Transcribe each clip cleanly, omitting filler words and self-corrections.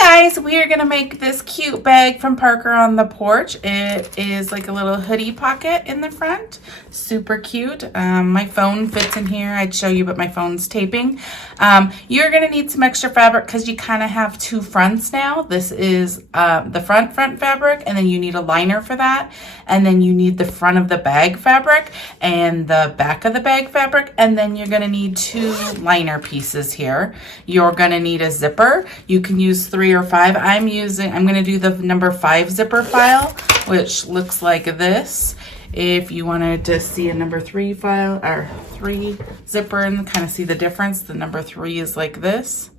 Guys, we are gonna make this cute bag from Parker on the porch. It is like a little hoodie pocket in the front, super cute. My phone fits in here. I'd show you, but my phone's taping. You're gonna need some extra fabric because you kind of have two fronts now. This is the front fabric, and then you need a liner for that, and then you need the front of the bag fabric and the back of the bag fabric, and then you're gonna need two liner pieces here. You're gonna need a zipper. You can use 3 or 5. I'm going to do the number 5 zipper file, which looks like this. If you wanted to see a number 3 file or 3 zipper and kind of see the difference, the number 3 is like this.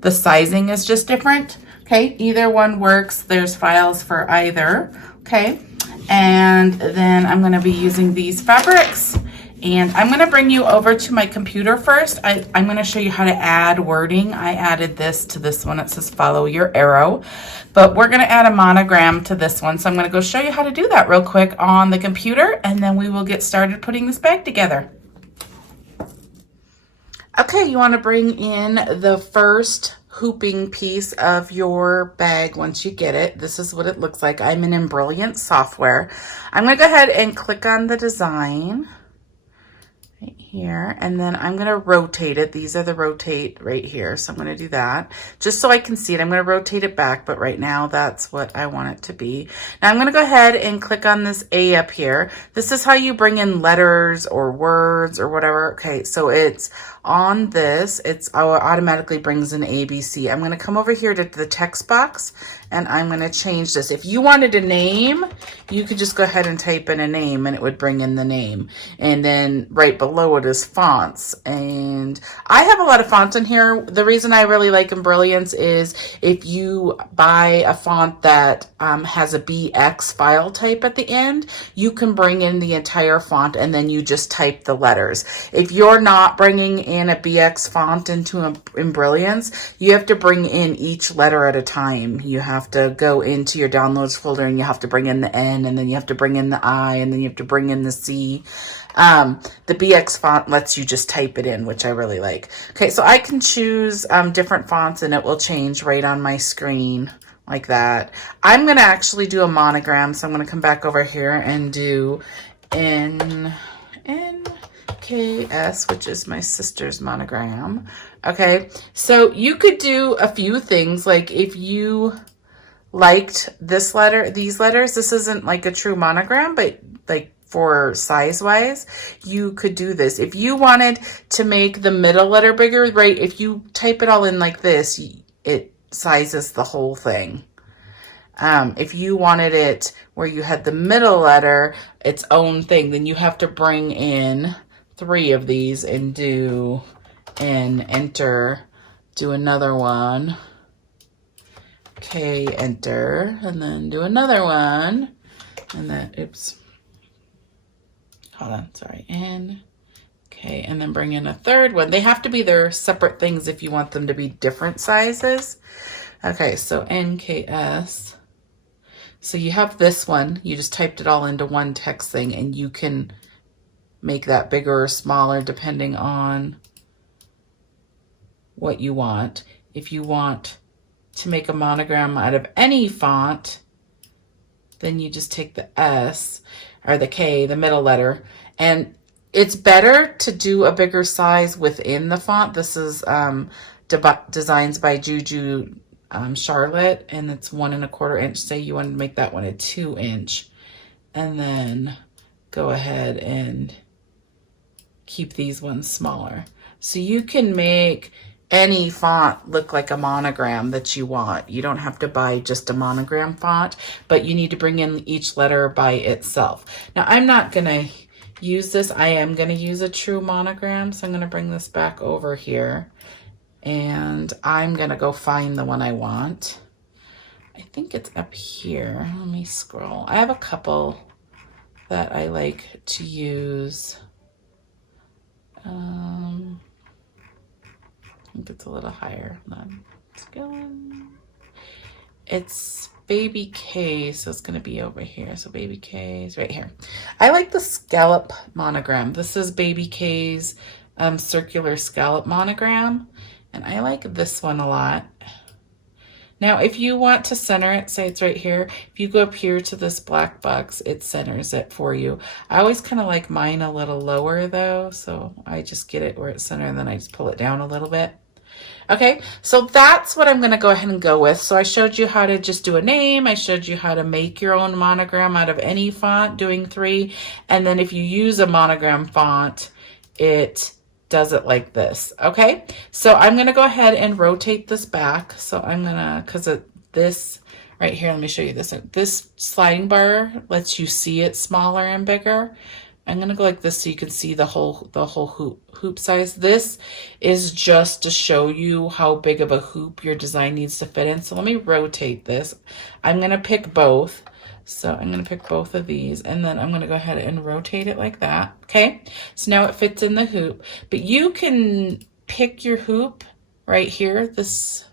The sizing is just different. Okay, either one works. There's files for either. Okay, and then I'm going to be using these fabrics. And I'm going to bring you over to my computer first. I'm going to show you how to add wording. I added this to this one. It says follow your arrow. But we're going to add a monogram to this one. So I'm going to go show you how to do that real quick on the computer. And then we will get started putting this bag together. Okay, you want to bring in the first hooping piece of your bag once you get it. This is what it looks like. I'm in Embrilliance software. I'm going to go ahead and click on the design right here, and then I'm going to rotate it. These are the rotate right here, so I'm going to do that just so I can see it. I'm going to rotate it back, but right now that's what I want it to be. Now I'm going to go ahead and click on this A up here. This is how you bring in letters or words or whatever. Okay, so it's on this, it automatically brings in ABC. I'm going to come over here to the text box and I'm going to change this. If you wanted a name, you could just go ahead and type in a name and it would bring in the name. And then right below it is fonts. And I have a lot of fonts in here. The reason I really like Embrilliance is if you buy a font that has a BX file type at the end, you can bring in the entire font and then you just type the letters. If you're not bringing in a BX font into Embrilliance, you have to bring in each letter at a time. You have to go into your downloads folder and you have to bring in the N, and then you have to bring in the I, and then you have to bring in the C. The BX font lets you just type it in, which I really like. Okay, so I can choose different fonts and it will change right on my screen like that. I'm going to actually do a monogram, so I'm going to come back over here and do NKS, which is my sister's monogram. Okay, so you could do a few things, like if you liked this letter, these letters, this isn't like a true monogram, but like for size wise, you could do this. If you wanted to make the middle letter bigger, right, if you type it all in like this, it sizes the whole thing. If you wanted it where you had the middle letter its own thing, then you have to bring in 3 of these and do and enter, do another one. Okay, enter, and then do another one, and then, oops, hold on, sorry, N, okay, and then bring in a third one. They have to be their separate things if you want them to be different sizes. Okay, so NKS. So you have this one, you just typed it all into one text thing, and you can make that bigger or smaller depending on what you want. If you want to make a monogram out of any font, then you just take the S or the K, the middle letter, and it's better to do a bigger size within the font. This is Designs by Juju Charlotte, and it's 1 1/4 inch. Say you want to make that one a 2 inch, and then go ahead and keep these ones smaller. So you can make any font look like a monogram that you want. You don't have to buy just a monogram font, but you need to bring in each letter by itself. Now I'm not gonna use this. I am gonna use a true monogram, so I'm gonna bring this back over here and I'm gonna go find the one I want. I think it's up here. Let me scroll. I have a couple that I like to use. I think it's a little higher. It's going. It's Baby K, so it's going to be over here. So Baby K is right here. I like the scallop monogram. This is Baby K's circular scallop monogram. And I like this one a lot. Now, if you want to center it, say it's right here, if you go up here to this black box, it centers it for you. I always kind of like mine a little lower though, so I just get it where it's centered and then I just pull it down a little bit. Okay, so that's what I'm gonna go ahead and go with. So I showed you how to just do a name. I showed you how to make your own monogram out of any font, doing 3. And then if you use a monogram font, it does it like this. Okay, so I'm gonna go ahead and rotate this back. So I'm gonna, this right here, let me show you this. This sliding bar lets you see it smaller and bigger. I'm gonna go like this so you can see the whole hoop size. This is just to show you how big of a hoop your design needs to fit in. So let me rotate this. I'm gonna pick both. So I'm gonna pick both of these and then I'm gonna go ahead and rotate it like that, okay? So now it fits in the hoop, but you can pick your hoop right here. This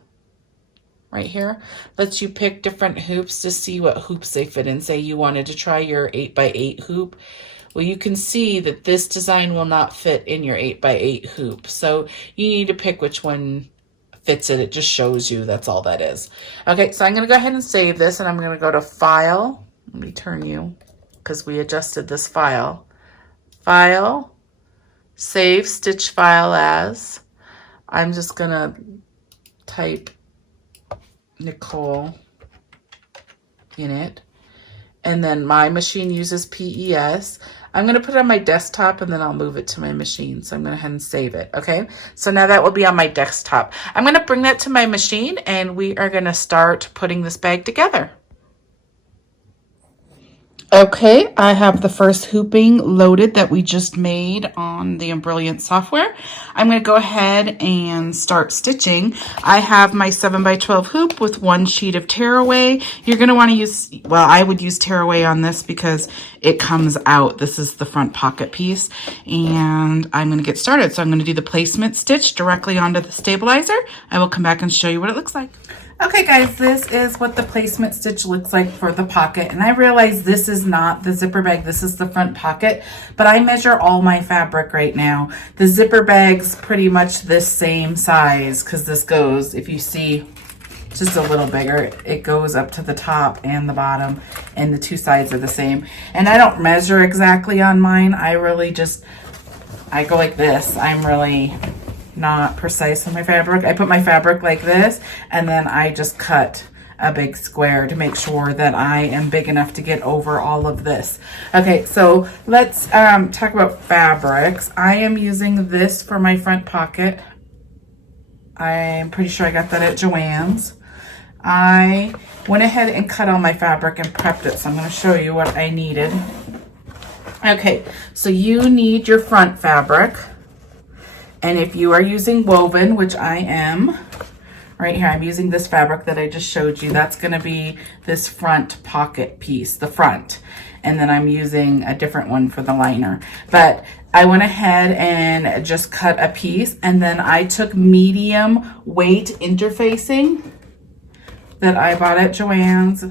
right here lets you pick different hoops to see what hoops they fit in. Say you wanted to try your 8x8 hoop. Well, you can see that this design will not fit in your 8x8 hoop. So you need to pick which one fits it. It just shows you, that's all that is. Okay, so I'm gonna go ahead and save this and I'm gonna go to File. Let me turn you, because we adjusted this file. File, Save Stitch File As. I'm just gonna type Nicole in it. And then my machine uses PES. I'm gonna put it on my desktop and then I'll move it to my machine. So I'm gonna go ahead and save it, okay? So now that will be on my desktop. I'm gonna bring that to my machine and we are gonna start putting this bag together. Okay, I have the first hooping loaded that we just made on the Embrilliance software. I'm going to go ahead and start stitching. I have my 7x12 hoop with 1 sheet of tearaway. You're going to want to use, well, I would use tearaway on this because it comes out. This is the front pocket piece. And I'm going to get started. So I'm going to do the placement stitch directly onto the stabilizer. I will come back and show you what it looks like. Okay guys, this is what the placement stitch looks like for the pocket. And I realize this is not the zipper bag, this is the front pocket, but I measure all my fabric right now. The zipper bag's pretty much this same size because this goes, if you see, just a little bigger. It goes up to the top and the bottom and the 2 sides are the same. And I don't measure exactly on mine. I really just, I go like this. I'm really not precise on my fabric. I put my fabric like this and then I just cut a big square to make sure that I am big enough to get over all of this. Okay, so let's talk about fabrics. I am using this for my front pocket. I'm pretty sure I got that at Joann's. I went ahead and cut all my fabric and prepped it, so I'm going to show you what I needed. Okay, so you need your front fabric. And if you are using woven, which I am, right here, I'm using this fabric that I just showed you. That's gonna be this front pocket piece, the front. And then I'm using a different one for the liner. But I went ahead and just cut a piece. And then I took medium weight interfacing that I bought at Joann's.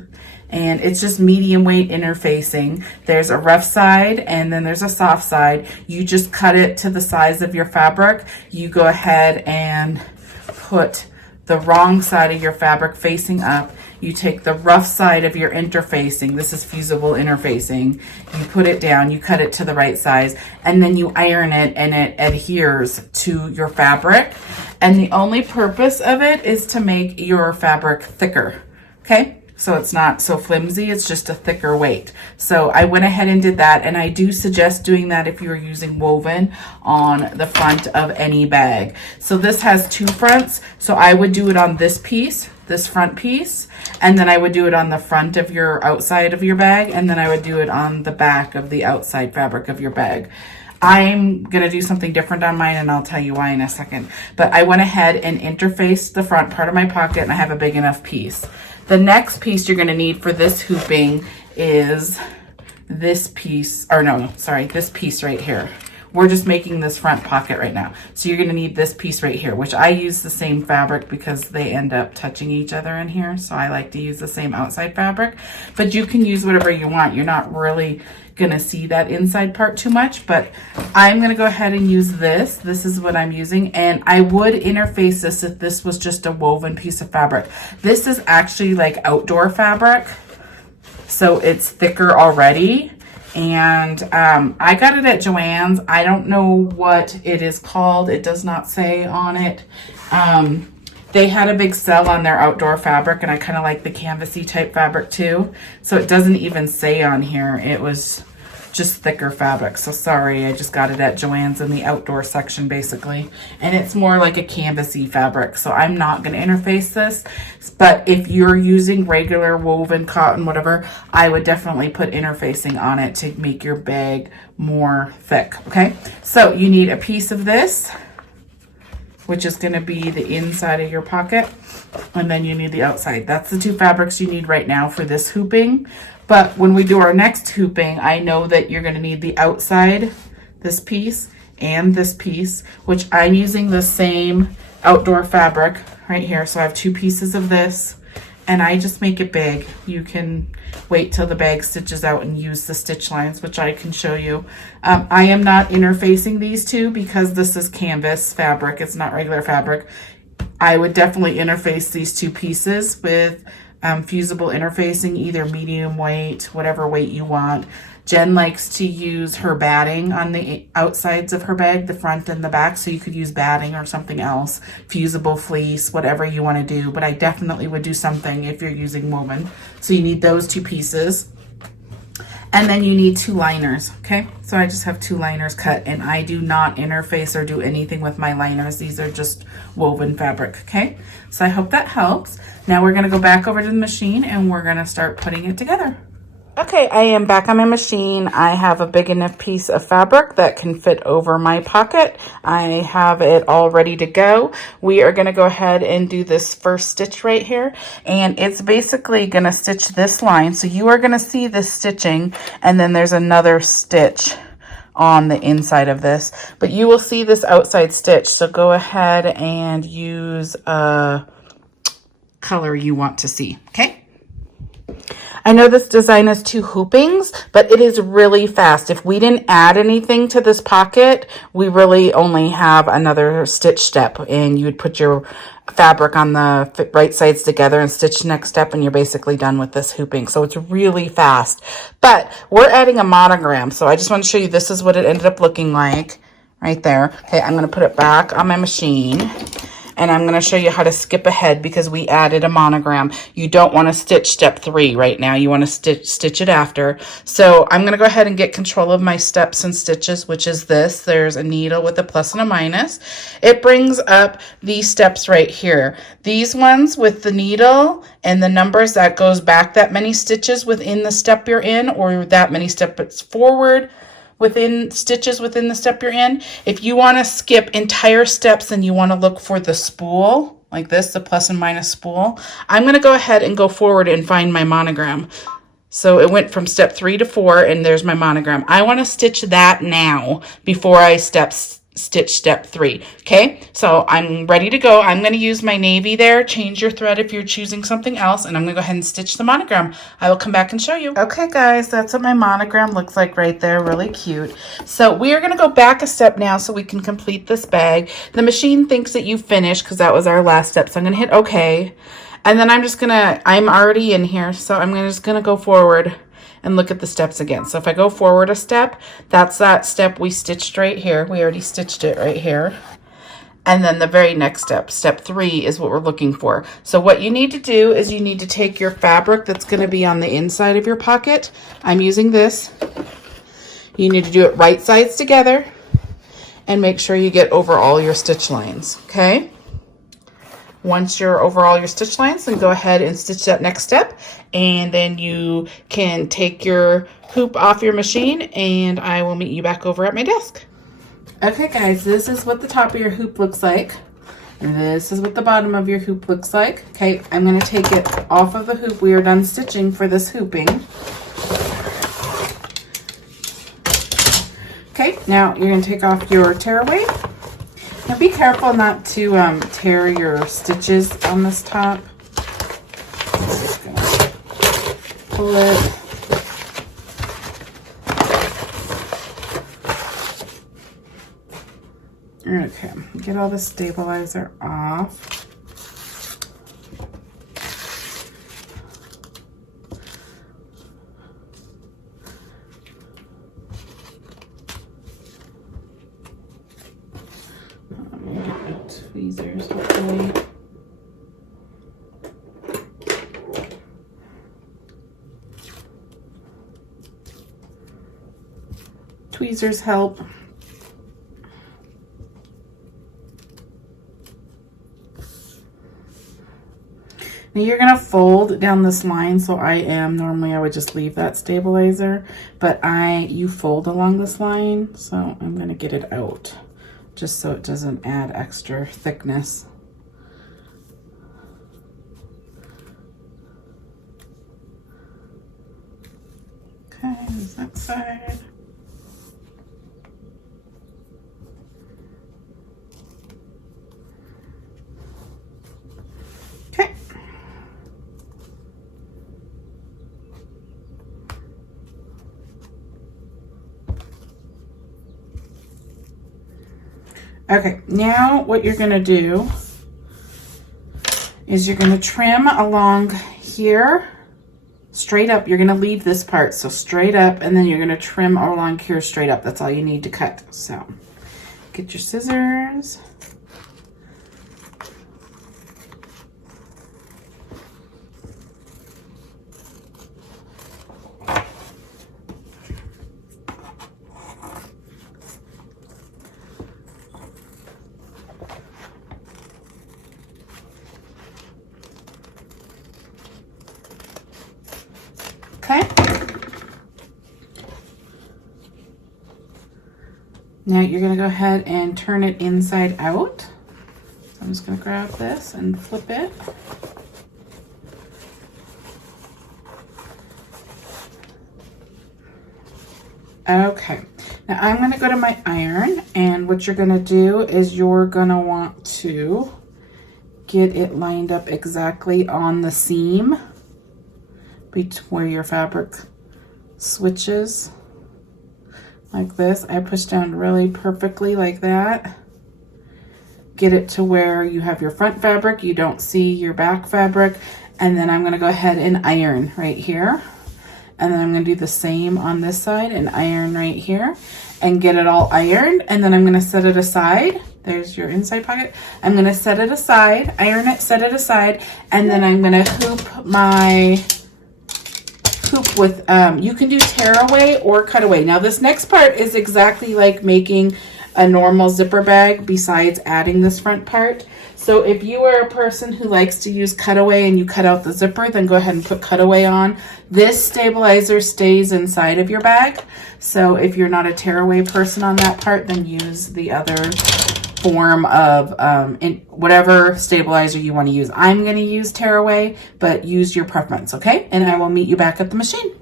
And it's just medium weight interfacing. There's a rough side and then there's a soft side. You just cut it to the size of your fabric. You go ahead and put the wrong side of your fabric facing up. You take the rough side of your interfacing. This is fusible interfacing. You put it down, you cut it to the right size, and then you iron it and it adheres to your fabric. And the only purpose of it is to make your fabric thicker, okay? So it's not so flimsy, it's just a thicker weight. So I went ahead and did that, and I do suggest doing that if you're using woven on the front of any bag. So this has 2 fronts, so I would do it on this piece, this front piece, and then I would do it on the front of your outside of your bag, and then I would do it on the back of the outside fabric of your bag. I'm gonna do something different on mine and I'll tell you why in a second. But I went ahead and interfaced the front part of my pocket and I have a big enough piece. The next piece you're gonna need for this hooping is this piece, or no, sorry, this piece right here, We're just making this front pocket right now. So you're gonna need this piece right here, which I use the same fabric because they end up touching each other in here. So I like to use the same outside fabric, but you can use whatever you want. You're not really gonna see that inside part too much, but I'm gonna go ahead and use this. This is what I'm using, and I would interface this if this was just a woven piece of fabric. This is actually like outdoor fabric, so it's thicker already. And I got it at Joann's. I don't know what it is called. It does not say on it. They had a big sale on their outdoor fabric, and I kind of like the canvasy type fabric too. So it doesn't even say on here. It was just thicker fabric. So sorry, I just got it at Joann's in the outdoor section basically. And it's more like a canvasy fabric. So I'm not going to interface this. But if you're using regular woven cotton, whatever, I would definitely put interfacing on it to make your bag more thick. Okay, so you need a piece of this, which is going to be the inside of your pocket, and then you need the outside. That's the two fabrics you need right now for this hooping. But when we do our next hooping, I know that you're going to need the outside, this piece, and this piece, which I'm using the same outdoor fabric right here. So I have two pieces of this, and I just make it big. You can wait till the bag stitches out and use the stitch lines, which I can show you. I am not interfacing these two because this is canvas fabric. It's not regular fabric. I would definitely interface these two pieces with fusible interfacing, either medium weight, whatever weight you want. Jen likes to use her batting on the outsides of her bag, the front and the back, so you could use batting or something else, fusible fleece, whatever you want to do, but I definitely would do something if you're using woven. So you need those two pieces. And then you need two liners, okay? So I just have two liners cut, and I do not interface or do anything with my liners. These are just woven fabric, okay? So I hope that helps. Now we're gonna go back over to the machine and we're gonna start putting it together. Okay, I am back on my machine. I have a big enough piece of fabric that can fit over my pocket. I have it all ready to go. We are going to go ahead and do this first stitch right here. And it's basically going to stitch this line. So you are going to see this stitching, and then there's another stitch on the inside of this. But you will see this outside stitch. So go ahead and use a color you want to see, okay? I know this design is two hoopings, but it is really fast. If we didn't add anything to this pocket, we really only have another stitch step, and you would put your fabric on the right sides together and stitch the next step, and you're basically done with this hooping. So it's really fast, but we're adding a monogram. So I just want to show you, this is what it ended up looking like right there. Okay, I'm going to put it back on my machine. And I'm going to show you how to skip ahead because we added a monogram. You don't want to stitch step 3 right now. You want to stitch it after. So I'm going to go ahead and get control of my steps and stitches, which is this. There's a needle with a plus and a minus. It brings up these steps right here. These ones with the needle and the numbers, that goes back that many stitches within the step you're in, or that many steps forward within stitches within the step you're in. If you want to skip entire steps and you want to look for the spool like this, the plus and minus spool, I'm going to go ahead and go forward and find my monogram. So it went from step 3 to 4, and there's my monogram. I want to stitch that now before I stitch step 3. Okay, so I'm ready to go. I'm going to use my navy there. Change your thread if you're choosing something else, and I'm going to go ahead and stitch the monogram. I will come back and show you. Okay guys, that's what my monogram looks like right there. Really cute. So we are going to go back a step now so we can complete this bag. The machine thinks that you finished because that was our last step, so I'm going to hit OK, and then I'm already in here, so I'm just going to go forward and look at the steps again. So if I go forward a step, that's that step we stitched right here. We already stitched it right here. And then the very next step, step 3, is what we're looking for. So what you need to do is you need to take your fabric that's going to be on the inside of your pocket. I'm using this. You need to do it right sides together and make sure you get over all your stitch lines, okay? Once you're over all your stitch lines, then go ahead and stitch that next step, and then you can take your hoop off your machine, and I will meet you back over at my desk. Okay guys, this is what the top of your hoop looks like, and this is what the bottom of your hoop looks like. Okay, I'm going to take it off of the hoop. We are done stitching for this hooping. Okay, Okay, now you're going to take off your tearaway. Now be careful not to tear your stitches on this top. Just gonna pull it. Okay, get all the stabilizer off. Tweezers, hopefully. Tweezers help. Now you're gonna fold down this line, so normally I would just leave that stabilizer, but you fold along this line, so I'm gonna get it out, just so it doesn't add extra thickness. Okay, there's that side. Okay. Okay, now what you're gonna do is you're gonna trim along here, straight up. You're gonna leave this part, so straight up, and then you're gonna trim along here straight up. That's all you need to cut. So get your scissors. Okay. Now you're going to go ahead and turn it inside out. So I'm just going to grab this and flip it. Okay. Now I'm going to go to my iron, and what you're going to do is you're going to want to get it lined up exactly on the seam where your fabric switches, like this. I push down really perfectly like that. Get it to where you have your front fabric, you don't see your back fabric, and then I'm going to go ahead and iron right here. And then I'm going to do the same on this side and iron right here and get it all ironed, and then I'm going to set it aside. There's your inside pocket. I'm going to set it aside, iron it, set it aside, and then I'm going to hoop my with, you can do tearaway or cutaway. Now this next part is exactly like making a normal zipper bag besides adding this front part. So if you are a person who likes to use cutaway and you cut out the zipper, then go ahead and put cutaway on. This stabilizer stays inside of your bag. So if you're not a tearaway person on that part, then use the other form of whatever stabilizer you want to use. I'm going to use tearaway, but use your preference, okay? And I will meet you back at the machine.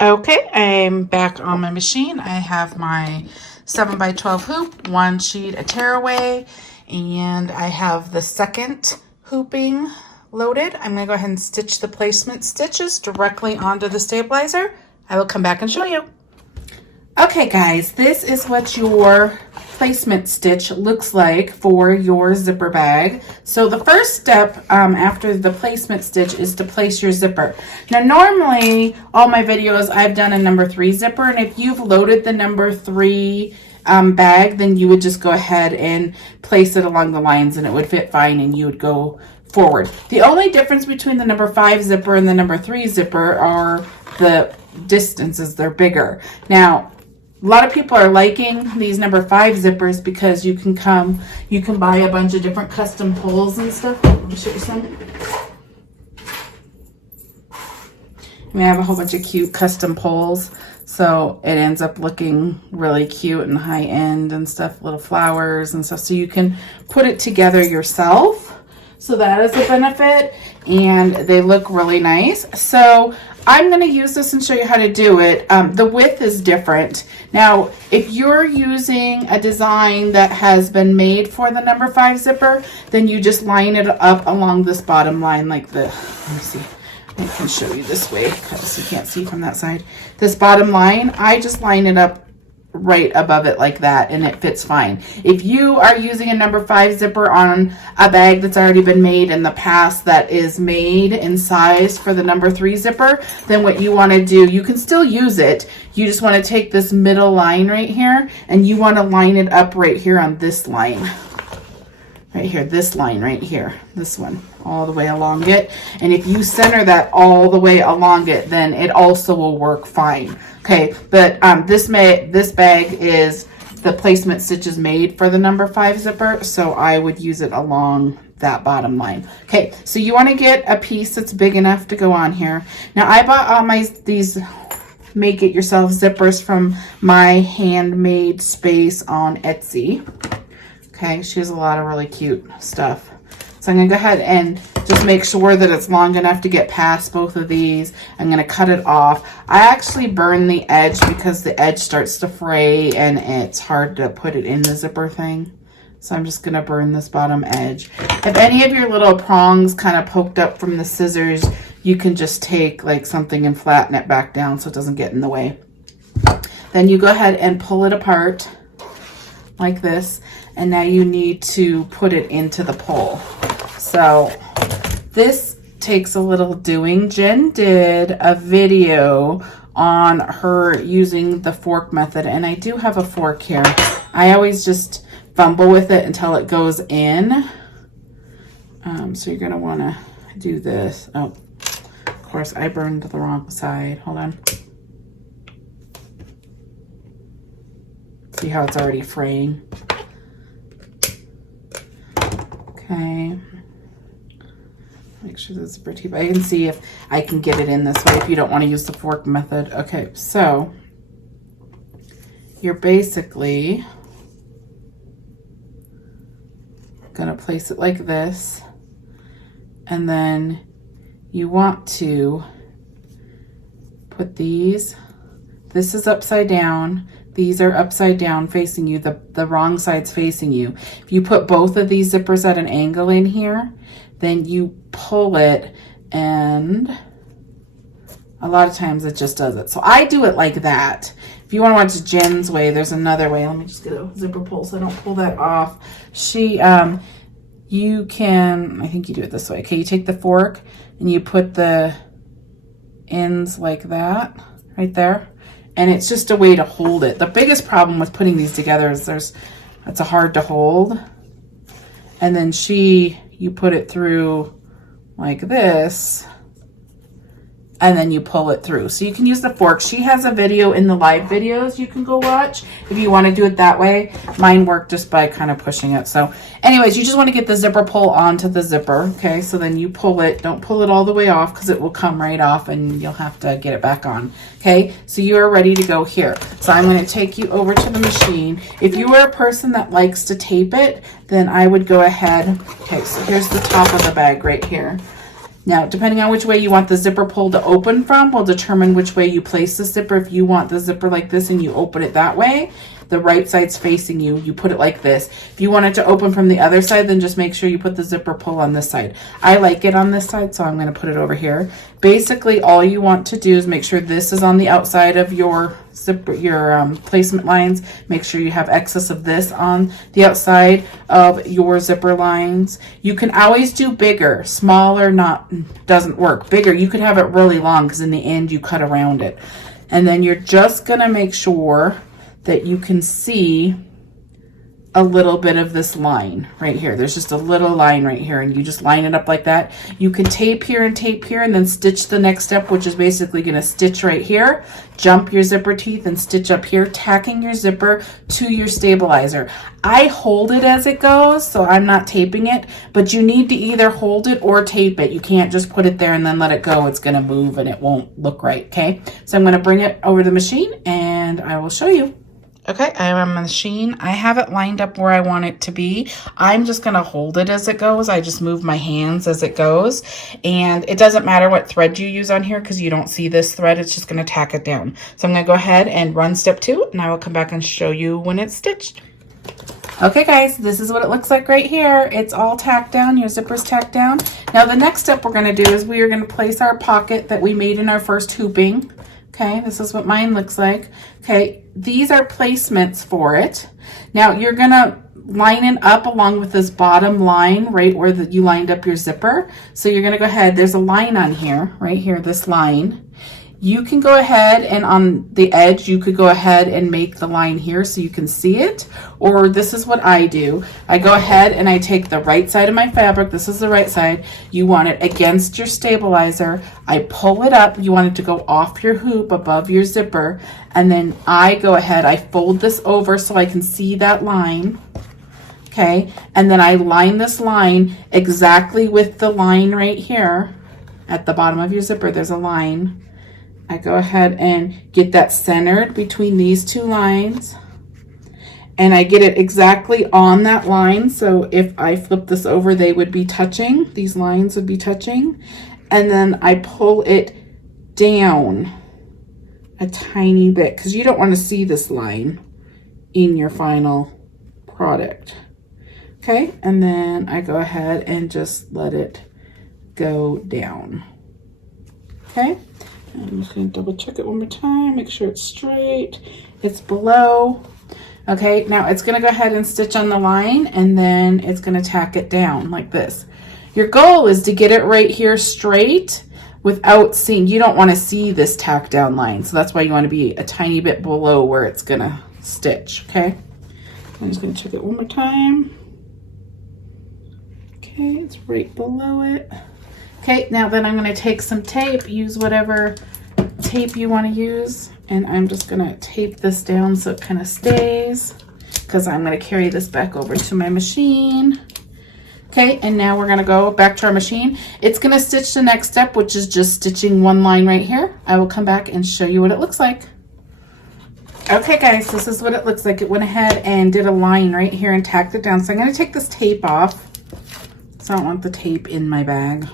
Okay, I'm back on my machine. I have my 7x12 hoop, one sheet of tearaway, and I have the second hooping loaded. I'm going to go ahead and stitch the placement stitches directly onto the stabilizer. I will come back and show you. Okay guys, this is what your placement stitch looks like for your zipper bag. So the first step after the placement stitch is to place your zipper. Now normally all my videos I've done a number 3 zipper, and if you've loaded the number 3 bag, then you would just go ahead and place it along the lines and it would fit fine and you would go forward. The only difference between the number 5 zipper and the number 3 zipper are the distances. They're bigger. Now a lot of people are liking these number 5 zippers because you can buy a bunch of different custom pulls and stuff. Let me show you some. We have a whole bunch of cute custom pulls, so it ends up looking really cute and high end and stuff, little flowers and stuff, so you can put it together yourself. So that is a benefit, and they look really nice. So I'm going to use this and show you how to do it. The width is different. Now, if you're using a design that has been made for the number 5 zipper, then you just line it up along this bottom line like the, let me see, I can show you this way because you can't see from that side. This bottom line, I just line it up right above it like that, and it fits fine. If you are using a number 5 zipper on a bag that's already been made in the past that is made in size for the number 3 zipper, then what you want to do, you can still use it. You just want to take this middle line right here, and you want to line it up right here on this line. Right here, this line right here, this one, all the way along it. And if you center that all the way along it, then it also will work fine. Okay, but this bag is, the placement stitch is made for the number 5 zipper, so I would use it along that bottom line. Okay, so you want to get a piece that's big enough to go on here. Now I bought all these make it yourself zippers from My Handmade Space on Etsy. Okay, she has a lot of really cute stuff. So I'm going to go ahead and just make sure that it's long enough to get past both of these. I'm going to cut it off. I actually burn the edge because the edge starts to fray and it's hard to put it in the zipper thing. So I'm just going to burn this bottom edge. If any of your little prongs kind of poked up from the scissors, you can just take like something and flatten it back down so it doesn't get in the way. Then you go ahead and pull it apart like this. And now you need to put it into the pole. So this takes a little doing. Jen did a video on her using the fork method, and I do have a fork here. I always just fumble with it until it goes in. So you're gonna wanna do this. Oh, of course I burned the wrong side. Hold on. See how it's already fraying? Okay, make sure this is pretty, but I can see if I can get it in this way if you don't want to use the fork method. Okay, so you're basically gonna place it like this, and then you want to put these, this is upside down, these are upside down facing you, the wrong side's facing you. If you put both of these zippers at an angle in here, then you pull it, and a lot of times it just does it. So I do it like that. If you want to watch Jen's way, there's another way. Let me just get a zipper pull so I don't pull that off. You can, I think you do it this way. Okay, you take the fork and you put the ends like that, right there. And it's just a way to hold it. The biggest problem with putting these together is it's hard to hold. And then you put it through like this, and then you pull it through. So you can use the fork. She has a video in the live videos you can go watch if you want to do it that way. Mine worked just by kind of pushing it. So anyways, you just want to get the zipper pull onto the zipper. Okay, so then you pull it. Don't pull it all the way off because it will come right off and you'll have to get it back on. Okay, so you are ready to go here. So I'm going to take you over to the machine. If you are a person that likes to tape it, then I would go ahead. Okay, so here's the top of the bag right here. Now, depending on which way you want the zipper pull to open from will determine which way you place the zipper. If you want the zipper like this and you open it that way, the right side's facing you, you put it like this. If you want it to open from the other side, then just make sure you put the zipper pull on this side. I like it on this side, so I'm going to put it over here. Basically, all you want to do is make sure this is on the outside of your zipper, your placement lines. Make sure you have excess of this on the outside of your zipper lines. You can always do bigger. Smaller doesn't work. Bigger, you could have it really long because in the end you cut around it. And then you're just going to make sure that you can see a little bit of this line right here. There's just a little line right here, and you just line it up like that. You can tape here and then stitch the next step, which is basically going to stitch right here, jump your zipper teeth and stitch up here, tacking your zipper to your stabilizer. I hold it as it goes, so I'm not taping it, but you need to either hold it or tape it. You can't just put it there and then let it go. It's going to move and it won't look right. Okay, so I'm going to bring it over the machine and I will show you. Okay, I have a machine. I have it lined up where I want it to be. I'm just going to hold it as it goes. I just move my hands as it goes. And it doesn't matter what thread you use on here because you don't see this thread. It's just going to tack it down. So I'm going to go ahead and run step 2, and I will come back and show you when it's stitched. Okay guys, this is what it looks like right here. It's all tacked down, your zipper's tacked down. Now the next step we're going to do is we are going to place our pocket that we made in our first hooping. Okay, this is what mine looks like. Okay, these are placements for it. Now you're gonna line it up along with this bottom line right where you lined up your zipper. So you're gonna go ahead, there's a line on here, right here, this line. You can go ahead and on the edge, you could go ahead and make the line here so you can see it. Or this is what I do. I go ahead and I take the right side of my fabric. This is the right side. You want it against your stabilizer. I pull it up. You want it to go off your hoop above your zipper. And then I go ahead, I fold this over so I can see that line. Okay. And then I line this line exactly with the line right here at the bottom of your zipper. There's a line. I go ahead and get that centered between these two lines, and I get it exactly on that line. So if I flip this over, they would be touching, these lines would be touching, and then I pull it down a tiny bit because you don't want to see this line in your final product. Okay, and then I go ahead and just let it go down. Okay. I'm just going to double check it one more time, make sure it's straight, it's below. Okay, now it's going to go ahead and stitch on the line, and then it's going to tack it down like this. Your goal is to get it right here straight without seeing, you don't want to see this tack down line. So that's why you want to be a tiny bit below where it's going to stitch, okay? I'm just going to check it one more time. Okay, it's right below it. Okay, now then I'm going to take some tape, use whatever tape you want to use, and I'm just going to tape this down so it kind of stays, because I'm going to carry this back over to my machine. Okay, and now we're going to go back to our machine. It's going to stitch the next step, which is just stitching one line right here. I will come back and show you what it looks like. Okay guys, this is what it looks like. It went ahead and did a line right here and tacked it down. So I'm going to take this tape off. So I don't want the tape in my bag.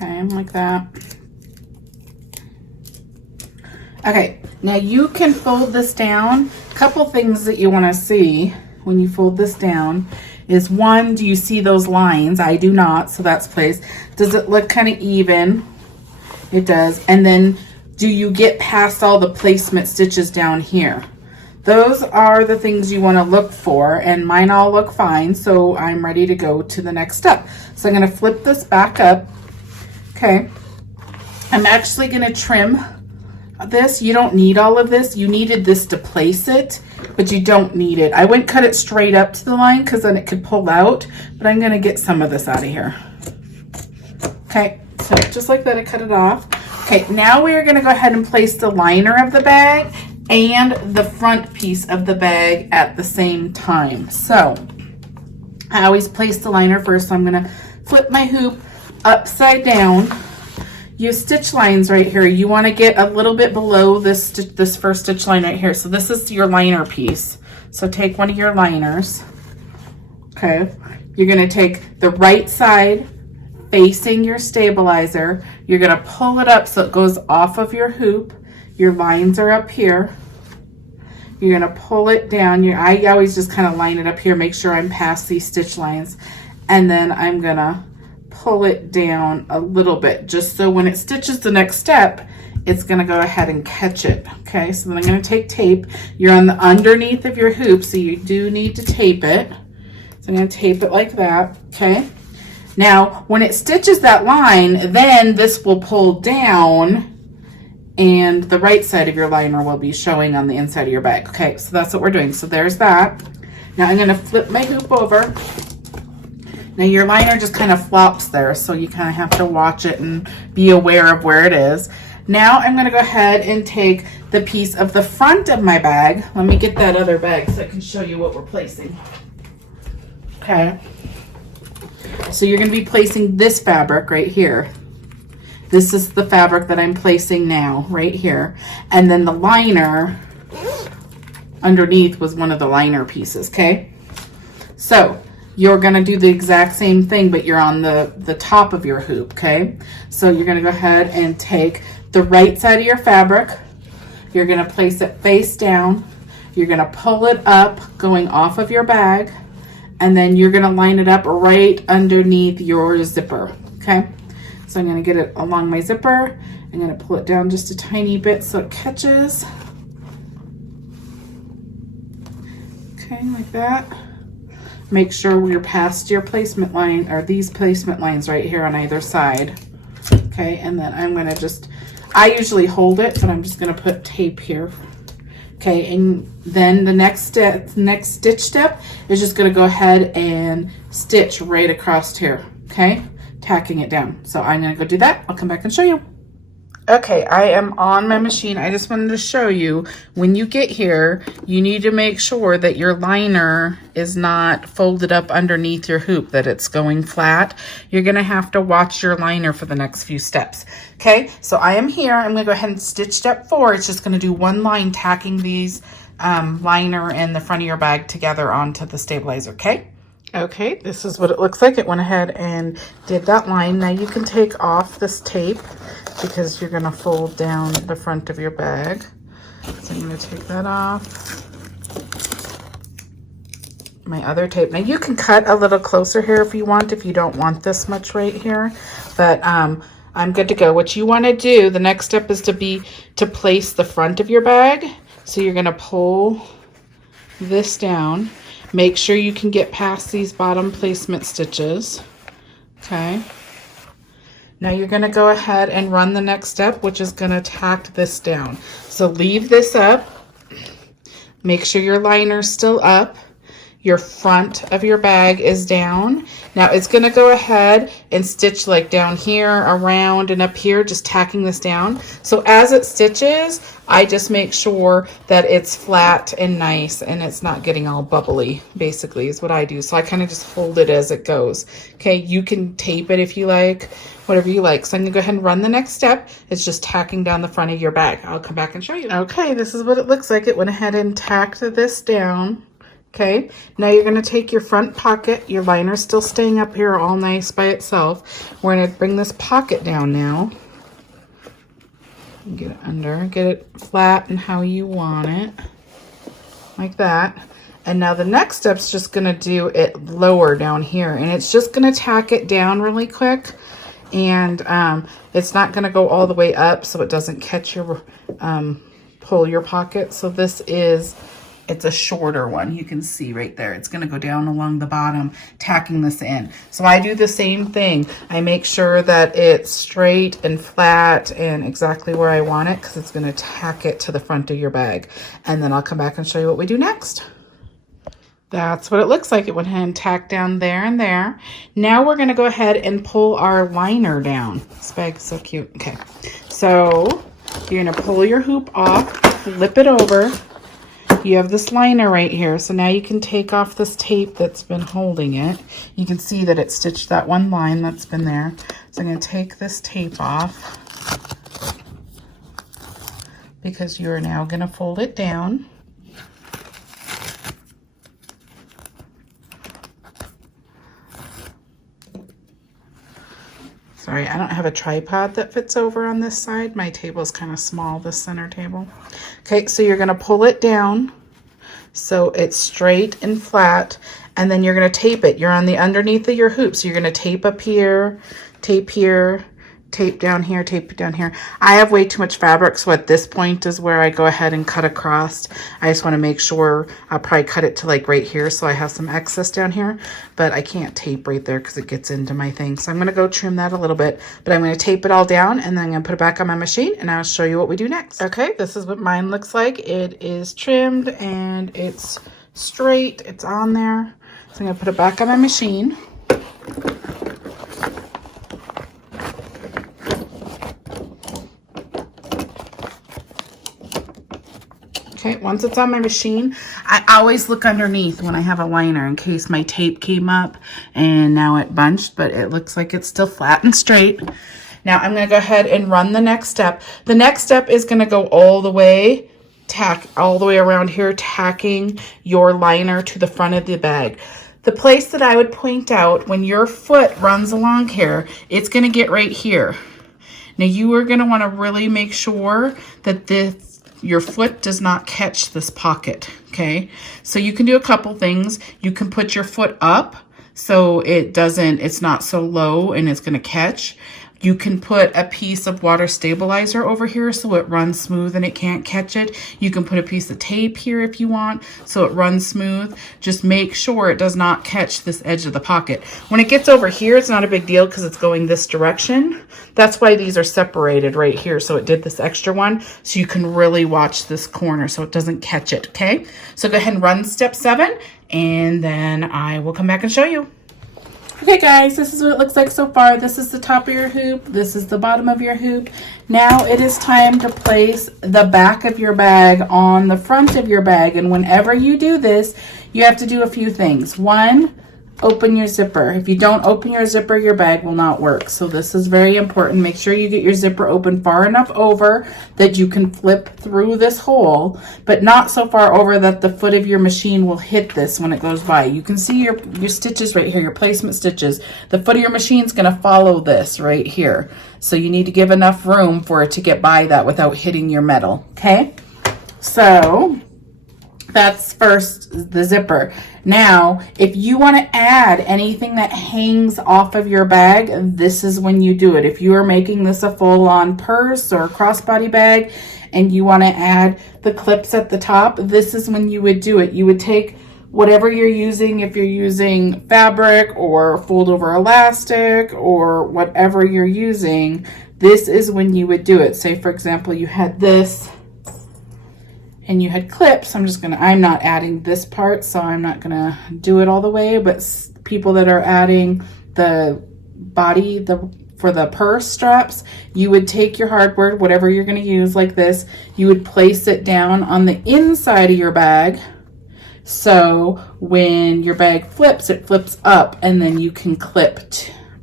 Okay, like that. Okay, now you can fold this down. A couple things that you want to see when you fold this down is, one, do you see those lines? I do not, so that's placed. Does it look kind of even? It does. And then do you get past all the placement stitches down here? Those are the things you want to look for, and mine all look fine, so I'm ready to go to the next step. So I'm going to flip this back up. Okay, I'm actually going to trim this. You don't need all of this. You needed this to place it, but you don't need it. I wouldn't cut it straight up to the line because then it could pull out, but I'm going to get some of this out of here. Okay, so just like that, I cut it off. Okay, now we are going to go ahead and place the liner of the bag and the front piece of the bag at the same time. So I always place the liner first, so I'm going to flip my hoop upside down. Use stitch lines right here. You want to get a little bit below this first stitch line right here. So this is your liner piece. So take one of your liners. Okay, you're going to take the right side facing your stabilizer. You're going to pull it up so it goes off of your hoop. Your lines are up here. You're going to pull it down. I always just kind of line it up here, make sure I'm past these stitch lines, and then I'm going to pull it down a little bit just so when it stitches the next step, it's going to go ahead and catch it. Okay, so then I'm going to take tape. You're on the underneath of your hoop, so you do need to tape it. So I'm going to tape it like that. Okay, now when it stitches that line, then this will pull down and the right side of your liner will be showing on the inside of your bag. Okay, so that's what we're doing. So there's that. Now I'm going to flip my hoop over. Now your liner just kind of flops there, so you kind of have to watch it and be aware of where it is. Now I'm going to go ahead and take the piece of the front of my bag. Let me get that other bag so I can show you what we're placing. Okay. So you're going to be placing this fabric right here. This is the fabric that I'm placing now, right here. And then the liner underneath was one of the liner pieces, okay? So you're gonna do the exact same thing, but you're on the top of your hoop, okay? So you're gonna go ahead and take the right side of your fabric. You're gonna place it face down. You're gonna pull it up, going off of your bag, and then you're gonna line it up right underneath your zipper, okay? So I'm gonna get it along my zipper. I'm gonna pull it down just a tiny bit so it catches. Okay, like that. Make sure we're past your placement line, or these placement lines right here on either side. Okay, and then I'm gonna just, I usually hold it, but I'm just gonna put tape here. Okay, and then the next stitch step is just gonna go ahead and stitch right across here, okay? Tacking it down. So I'm gonna go do that. I'll come back and show you. Okay, I am on my machine. I just wanted to show you, when you get here, you need to make sure that your liner is not folded up underneath your hoop, that it's going flat. You're gonna have to watch your liner for the next few steps. Okay, so I am here. I'm gonna go ahead and stitch step 4. It's just gonna do one line, tacking these liner and the front of your bag together onto the stabilizer, okay? Okay, this is what it looks like. It went ahead and did that line. Now you can take off this tape because you're gonna fold down the front of your bag. So I'm gonna take that off. My other tape. Now you can cut a little closer here if you want, if you don't want this much right here, but I'm good to go. What you wanna do, the next step is to place the front of your bag. So you're gonna pull this down. Make sure you can get past these bottom placement stitches, okay? Now you're gonna go ahead and run the next step, which is gonna tack this down. So leave this up. Make sure your liner's still up. Your front of your bag is down. Now it's gonna go ahead and stitch like down here, around, and up here, just tacking this down. So as it stitches, I just make sure that it's flat and nice and it's not getting all bubbly, basically, is what I do. So I kind of just hold it as it goes. Okay, you can tape it if you like, whatever you like. So I'm gonna go ahead and run the next step. It's just tacking down the front of your bag. I'll come back and show you. Okay, this is what it looks like. It went ahead and tacked this down. Okay, now you're going to take your front pocket, your liner's still staying up here all nice by itself. We're going to bring this pocket down now. Get it under, get it flat and how you want it, like that. And now the next step's just going to do it lower down here, and it's just going to tack it down really quick. And it's not going to go all the way up so it doesn't catch your, pull your pocket. So this is, it's a shorter one. You can see right there. It's going to go down along the bottom, tacking this in. So I do the same thing. I make sure that it's straight and flat and exactly where I want it, because it's going to tack it to the front of your bag. And then I'll come back and show you what we do next. That's what it looks like. It went ahead and tacked down there and there. Now we're going to go ahead and pull our liner down. This bag's so cute. Okay. So you're going to pull your hoop off, flip it over. You have this liner right here, so now you can take off this tape that's been holding it. You can see that it stitched that one line that's been there. So I'm going to take this tape off because you're now going to fold it down. Sorry, I don't have a tripod that fits over on this side. My table's kind of small, this center table. Okay, so you're going to pull it down so it's straight and flat, and then you're going to tape it. You're on the underneath of your hoop, so you're going to tape up here, tape here, tape down here, tape down here. I have way too much fabric, so at this point is where I go ahead and cut across. I just want to make sure, I'll probably cut it to like right here so I have some excess down here, but I can't tape right there because it gets into my thing. So I'm going to go trim that a little bit, but I'm going to tape it all down, and then I'm going to put it back on my machine, and I'll show you what we do next. Okay, this is what mine looks like. It is trimmed and it's straight. It's on there. So I'm going to put it back on my machine. Okay, once it's on my machine, I always look underneath when I have a liner in case my tape came up and now it bunched, but it looks like it's still flat and straight. Now I'm going to go ahead and run the next step. The next step is going to go all the way, tack all the way around here, tacking your liner to the front of the bag. The place that I would point out when your foot runs along here, it's going to get right here. Now you are going to want to really make sure that your foot does not catch this pocket, okay? So you can do a couple things. You can put your foot up so it's not so low and it's going to catch. You can put a piece of water stabilizer over here so it runs smooth and it can't catch it. You can put a piece of tape here if you want so it runs smooth. Just make sure it does not catch this edge of the pocket. When it gets over here, it's not a big deal because it's going this direction. That's why these are separated right here. So it did this extra one so you can really watch this corner so it doesn't catch it, okay? So go ahead and run step 7 and then I will come back and show you. Okay guys, this is what it looks like so far. This is the top of your hoop. This is the bottom of your hoop. Now it is time to place the back of your bag on the front of your bag. And whenever you do this, you have to do a few things. One, open your zipper. If you don't open your zipper, your bag will not work. So this is very important. Make sure you get your zipper open far enough over that you can flip through this hole, but not so far over that the foot of your machine will hit this when it goes by. You can see your stitches right here, your placement stitches. The foot of your machine is going to follow this right here. So you need to give enough room for it to get by that without hitting your metal, okay? So that's first the zipper. Now, if you want to add anything that hangs off of your bag, this is when you do it. If you are making this a full-on purse or crossbody bag and you want to add the clips at the top, this is when you would do it. You would take whatever you're using, if you're using fabric or fold over elastic or whatever you're using, this is when you would do it. Say, for example, you had this and you had clips. I'm not adding this part, so I'm not gonna do it all the way, but people that are adding the body, for the purse straps, you would take your hardware, whatever you're gonna use like this, you would place it down on the inside of your bag. So when your bag flips, it flips up and then you can clip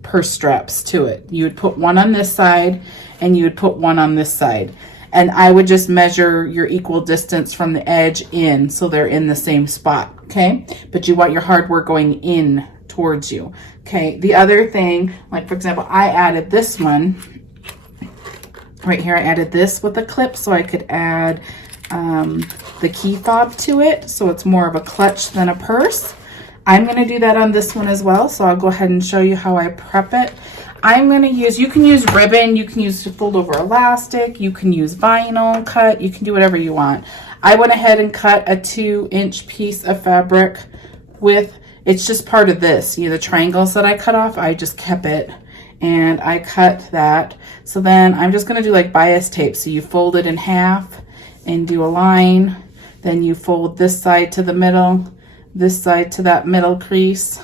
purse straps to it. You would put one on this side and you would put one on this side. And I would just measure your equal distance from the edge in so they're in the same spot, okay? But you want your hardware going in towards you, okay? The other thing, like for example, I added this one right here. I added this with a clip so I could add the key fob to it, so it's more of a clutch than a purse. I'm going to do that on this one as well, so I'll go ahead and show you how I prep it. I'm going to use, you can use ribbon, you can use fold over elastic, you can use vinyl cut, you can do whatever you want. I went ahead and cut a 2-inch piece of fabric with, it's just part of this, you know, the triangles that I cut off, I just kept it and I cut that. So then I'm just going to do like bias tape. So you fold it in half and do a line, then you fold this side to the middle, this side to that middle crease,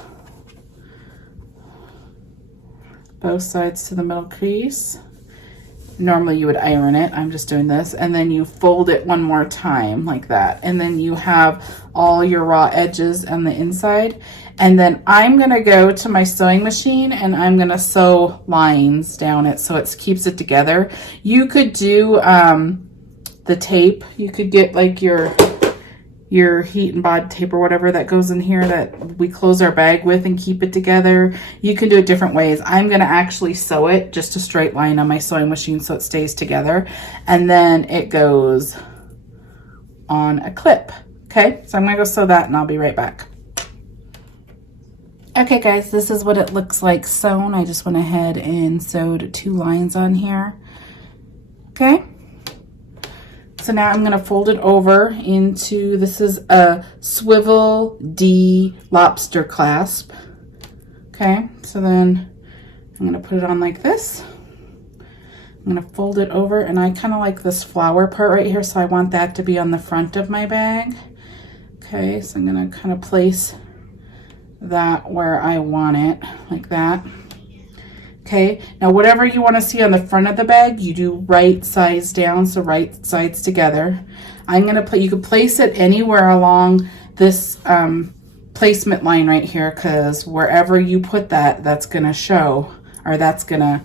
both sides to the middle crease. Normally you would iron it, I'm just doing this, and then you fold it one more time like that, and then you have all your raw edges on the inside. And then I'm gonna go to my sewing machine and I'm gonna sew lines down it so it keeps it together. You could do the tape, you could get like your heat and bod tape or whatever that goes in here that we close our bag with and keep it together. You can do it different ways. I'm going to actually sew it just a straight line on my sewing machine so it stays together. And then it goes on a clip. Okay, so I'm going to go sew that and I'll be right back. Okay guys, this is what it looks like sewn. I just went ahead and sewed 2 lines on here. Okay. So now I'm going to fold it over into, this is a swivel D lobster clasp. Okay, so then I'm going to put it on like this. I'm going to fold it over, and I kind of like this flower part right here, so I want that to be on the front of my bag. Okay, so I'm going to kind of place that where I want it, like that. Okay, now whatever you want to see on the front of the bag, you do right sides down, so right sides together. I'm going to put, you can place it anywhere along this placement line right here, because wherever you put that, that's going to show, or that's going to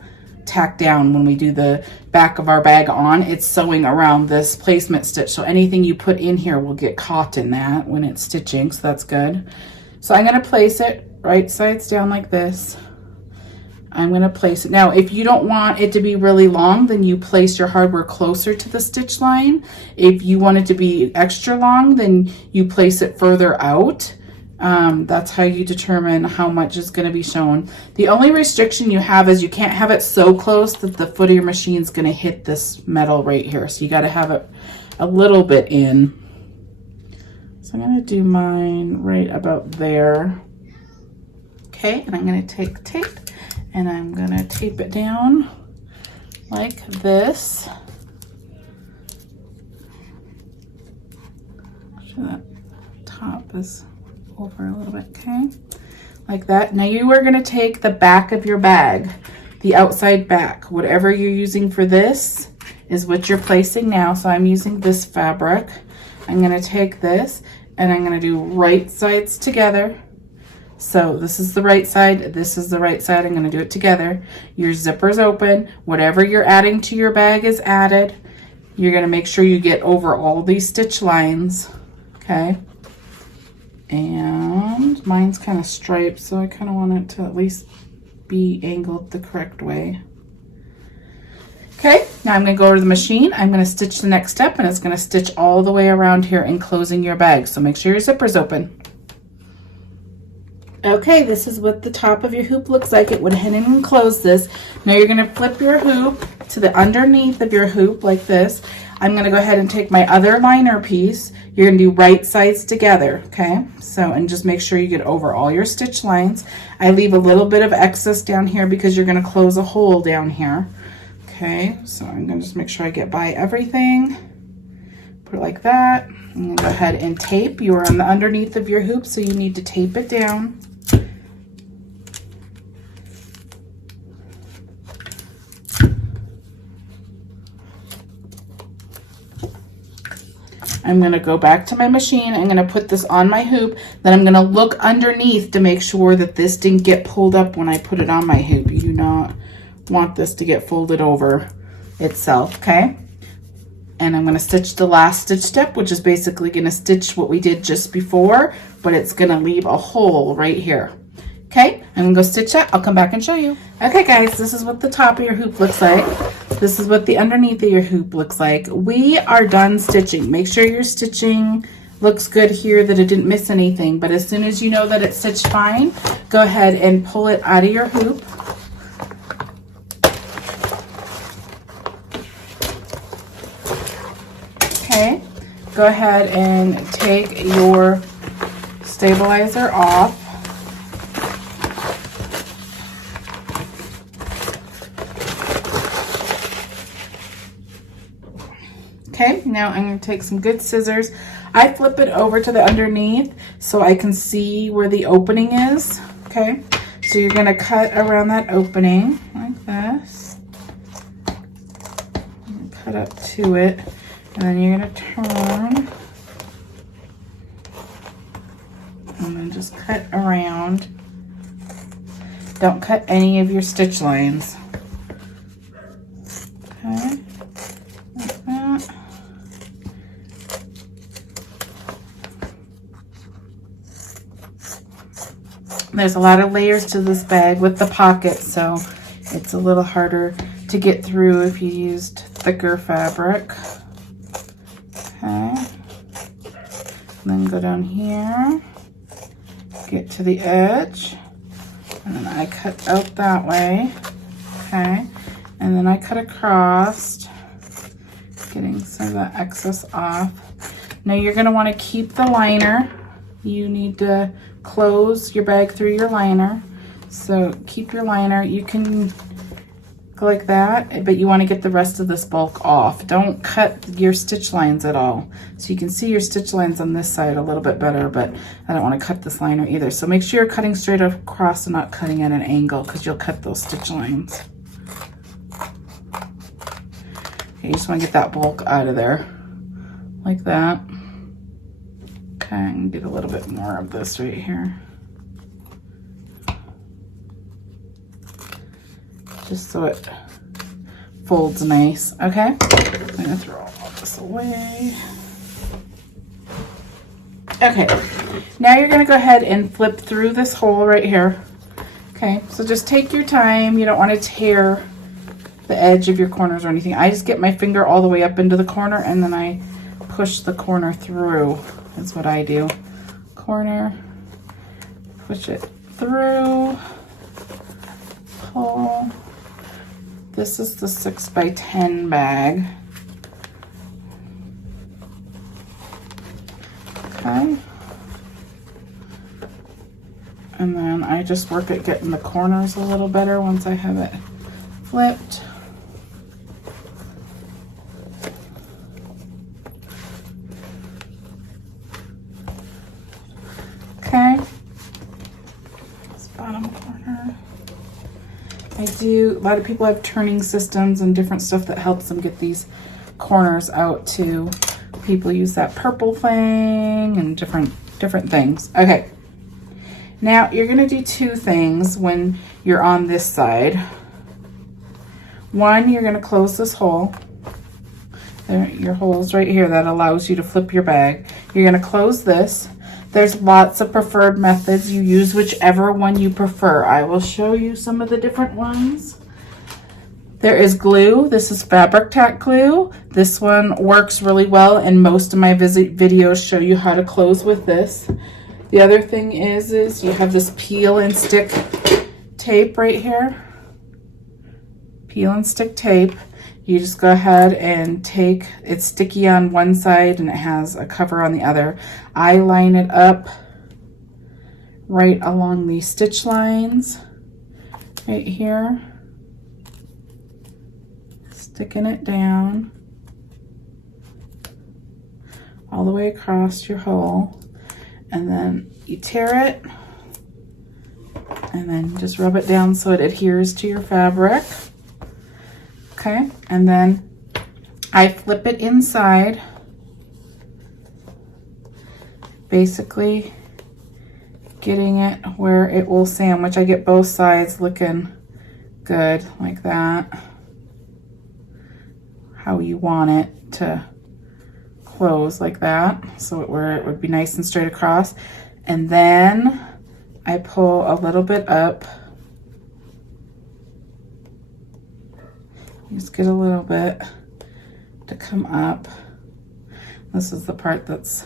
tack down when we do the back of our bag on. It's sewing around this placement stitch, so anything you put in here will get caught in that when it's stitching, so that's good. So I'm going to place it right sides down like this. I'm going to place it. Now, if you don't want it to be really long, then you place your hardware closer to the stitch line. If you want it to be extra long, then you place it further out. That's how you determine how much is going to be shown. The only restriction you have is you can't have it so close that the foot of your machine is going to hit this metal right here. So you got to have it a little bit in. So I'm going to do mine right about there. Okay, and I'm going to take tape and I'm going to tape it down like this. Make sure that top is over a little bit, okay? Like that. Now you are going to take the back of your bag, the outside back. Whatever you're using for this is what you're placing now. So I'm using this fabric. I'm going to take this and I'm going to do right sides together. So this is the right side, this is the right side. I'm going to do it together. Your zipper's open. Whatever you're adding to your bag is added. You're going to make sure you get over all these stitch lines, okay? And mine's kind of striped, so I kind of want it to at least be angled the correct way. Okay, now I'm going to go over to the machine. I'm going to stitch the next step, and it's going to stitch all the way around here, enclosing your bag. So make sure your zipper's open. Okay, this is what the top of your hoop looks like. It went ahead and closed this. Now you're going to flip your hoop to the underneath of your hoop like this. I'm going to go ahead and take my other liner piece. You're going to do right sides together, okay? So, and just make sure you get over all your stitch lines. I leave a little bit of excess down here because you're going to close a hole down here. Okay, so I'm going to just make sure I get by everything. Put it like that. I'm going to go ahead and tape. You are on the underneath of your hoop, so you need to tape it down. I'm going to go back to my machine. I'm going to put this on my hoop. Then I'm going to look underneath to make sure that this didn't get pulled up when I put it on my hoop. You do not want this to get folded over itself, okay? And I'm going to stitch the last stitch step, which is basically going to stitch what we did just before, but it's going to leave a hole right here. Okay, I'm going to go stitch that. I'll come back and show you. Okay, guys, this is what the top of your hoop looks like. This is what the underneath of your hoop looks like. We are done stitching. Make sure your stitching looks good here, that it didn't miss anything. But as soon as you know that it's stitched fine, go ahead and pull it out of your hoop. Okay, go ahead and take your stabilizer off. Okay, now I'm going to take some good scissors. I flip it over to the underneath so I can see where the opening is. Okay, so you're going to cut around that opening like this. Cut up to it, and then you're going to turn. And then just cut around. Don't cut any of your stitch lines. Okay. There's a lot of layers to this bag with the pocket, so it's a little harder to get through if you used thicker fabric. Okay. And then go down here, get to the edge, and then I cut out that way. Okay. And then I cut across, getting some of that excess off. Now you're going to want to keep the liner. You need to close your bag through your liner. So keep your liner. You can go like that, but you want to get the rest of this bulk off. Don't cut your stitch lines at all. So you can see your stitch lines on this side a little bit better, but I don't want to cut this liner either. So make sure you're cutting straight across and not cutting at an angle, because you'll cut those stitch lines. Okay, you just want to get that bulk out of there like that. Okay, and get a little bit more of this right here. Just so it folds nice. Okay, I'm gonna throw all this away. Okay, now you're gonna go ahead and flip through this hole right here. Okay, so just take your time. You don't want to tear the edge of your corners or anything. I just get my finger all the way up into the corner and then I push the corner through. That's what I do. Corner, push it through, pull. This is the 6x10 bag. Okay. And then I just work at getting the corners a little better once I have it flipped. Okay. This bottom corner. A lot of people have turning systems and different stuff that helps them get these corners out too. People use that purple thing and different things. Okay. Now you're going to do two things when you're on this side. One, you're going to close this hole. There, your hole's right here that allows you to flip your bag. You're going to close this. There's lots of preferred methods. You use whichever one you prefer. I will show you some of the different ones. There is glue. This is fabric tack glue. This one works really well, and most of my videos show you how to close with this. The other thing is you have this peel and stick tape right here. Peel and stick tape. You just go ahead and take, it's sticky on one side and it has a cover on the other. I line it up right along these stitch lines right here. Sticking it down all the way across your hole. And then you tear it and then just rub it down so it adheres to your fabric. Okay, and then I flip it inside, basically getting it where it will sandwich. I get both sides looking good like that, how you want it to close like that, so where it would be nice and straight across. And then I pull a little bit up, just get a little bit to come up. This is the part that's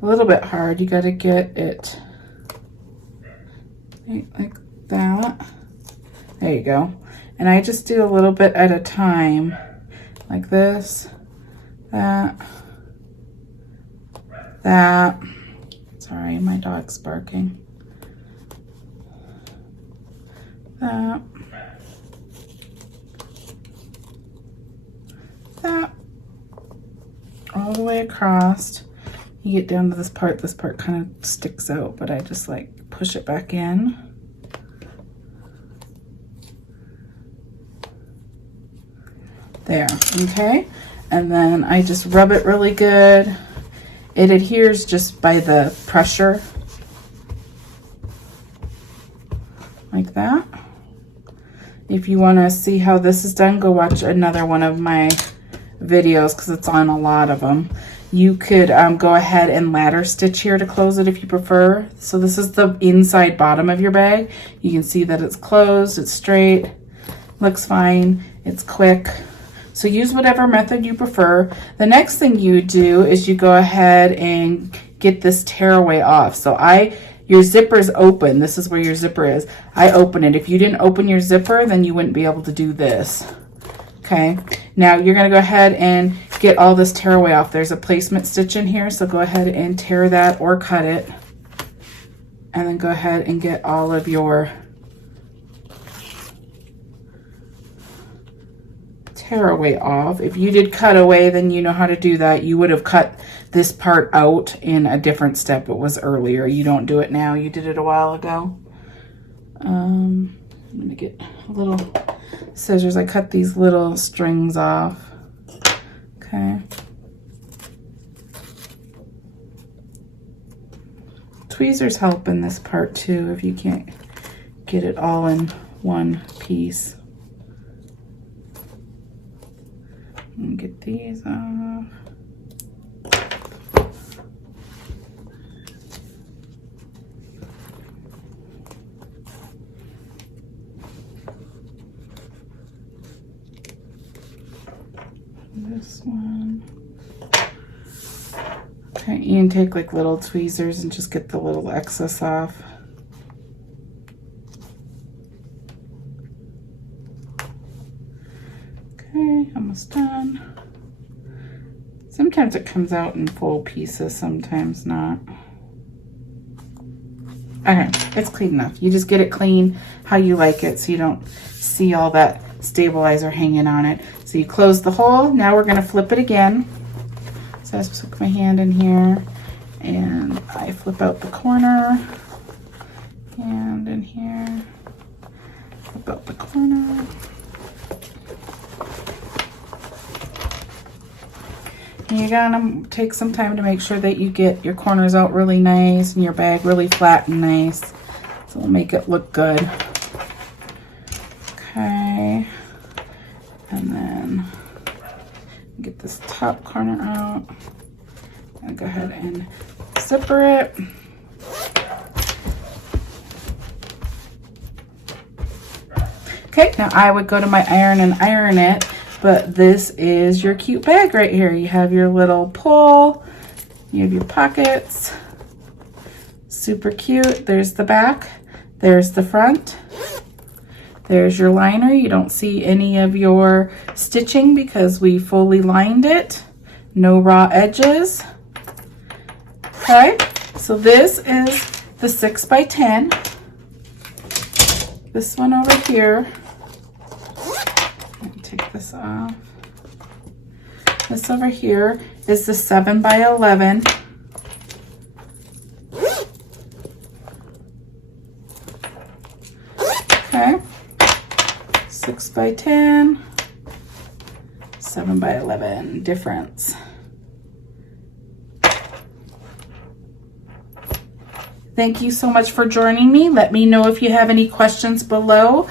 a little bit hard. You got to get it right like that. There you go. And I just do a little bit at a time, like this, that. Sorry, my dog's barking. That. All the way across. You get down to this part kind of sticks out, but I just like push it back in. There, okay? And then I just rub it really good. It adheres just by the pressure, like that. If you want to see how this is done, go watch another one of my videos because it's on a lot of them. You could go ahead and ladder stitch here to close it if you prefer. So this is the inside bottom of your bag. You can see that it's closed, it's straight, looks fine, it's quick. So use whatever method you prefer. The next thing you do is you go ahead and get this tearaway off. So your zipper is open. This is where your zipper is. I open it. If you didn't open your zipper, then you wouldn't be able to do this. Okay, now you're going to go ahead and get all this tearaway off. There's a placement stitch in here, so go ahead and tear that or cut it. And then go ahead and get all of your tearaway off. If you did cut away, then you know how to do that. You would have cut this part out in a different step. It was earlier. You don't do it now. You did it a while ago. I'm going to get a little scissors. I cut these little strings off. Okay. Tweezers help in this part too if you can't get it all in one piece. get these off. This one. Okay, you can take like little tweezers and just get the little excess off. Okay, almost done. Sometimes it comes out in full pieces, sometimes not. Okay, it's clean enough. You just get it clean how you like it so you don't see all that stabilizer hanging on it. So you close the hole. Now we're gonna flip it again. So I just put my hand in here and I flip out the corner. And in here, flip out the corner. And you're gonna take some time to make sure that you get your corners out really nice and your bag really flat and nice. So it'll make it look good. Okay. And then get this top corner out. And go ahead and zipper it. Okay, now I would go to my iron and iron it. But this is your cute bag right here. You have your little pull, you have your pockets, super cute. There's the back, there's the front, there's your liner. You don't see any of your stitching because we fully lined it. No raw edges. Okay, so this is the 6x10. This one over here. Take this off. This over here is the 7x11. Okay. 6x10, 7x11 difference. Thank you so much for joining me. Let me know if you have any questions below.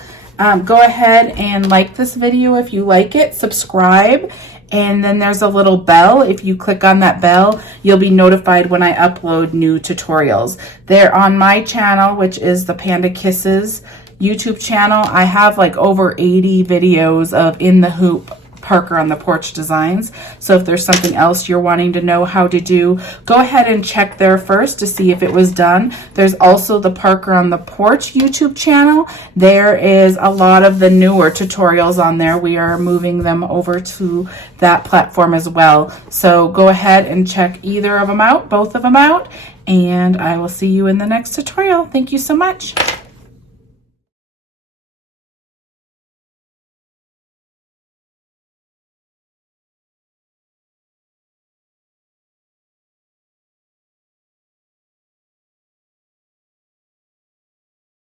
Go ahead and like this video if you like it, subscribe, and then there's a little bell. If you click on that bell, you'll be notified when I upload new tutorials. They're on my channel, which is the Panda Kisses YouTube channel. I have like over 80 videos of in the hoop Parker on the Porch designs. So if there's something else you're wanting to know how to do, go ahead and check there first to see if it was done. There's also the Parker on the Porch YouTube channel. There is a lot of the newer tutorials on there. We are moving them over to that platform as well. So go ahead and check either of them out, both of them out, and I will see you in the next tutorial. Thank you so much.